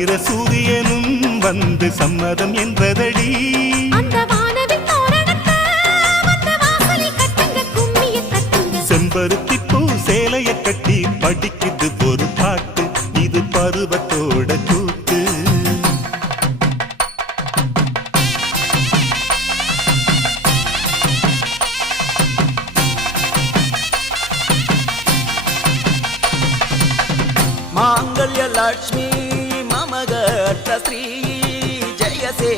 நட்சத்திர சூரியனும் வந்து சம்மதம் என்றதடி. செம்பருத்தி பூ சேலைய கட்டி படிக்குது ஒரு பாட்டு, இது பருவத்தோட கூத்து. மாங்கல்ய லட்சுமி மமகட்ட ஸ்ரீ ஜெயசே